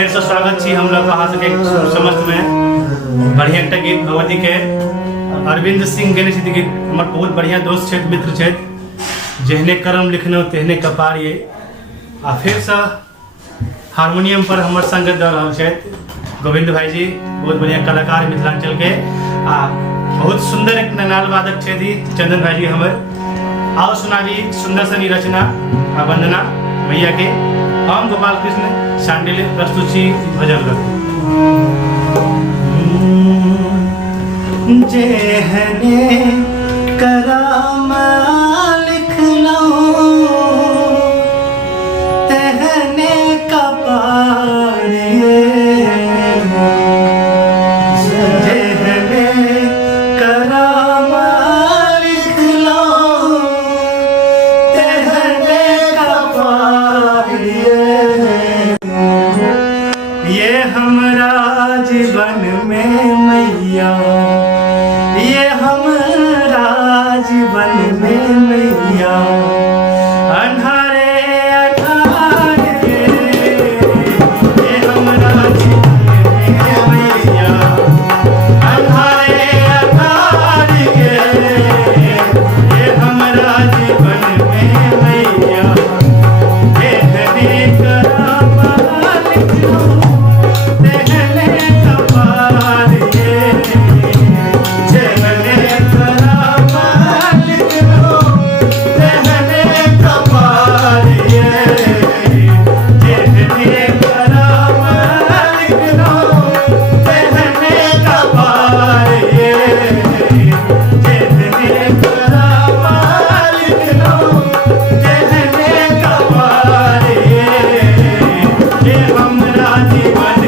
फेर से स्वागत छी हम लोग अहाँ सबके समस्त में बढ़िया एकटा गीत भगवती के अरविंद सिंह गेने छथि गीत हमर बहुत बढ़िया दोस्त छथि मित्र छथि जेहने कर्म लिखनो तेहने कपार ये आ फेर से हारमोनियम पर हमर संगत दऽ रहल छथि गोविंद भाई जी बहुत बढ़िया कलाकार मिथिलांचल के आ बहुत सुंदर एक नाल वादक छथि चंदन भाई जी हमर आओ सुनाबी सुंदर सनी रचना आ वंदना मैया के हम गोपाल कृष्ण शांडिल्य प्रस्तुत छी भजन जेहने कराम लिखलो तेहने कपार जेहने कराम लिखलो तेहने कपार ये हमरा जीवन में मैया ये हमरा जीवन में मैया अन्हारे अन्हारे ये हमरा जीवन में मैया अन्हारे अन्हारे ये हमरा जीवन में मैया तेहने कराम लिखलो तेहने कपार जीवन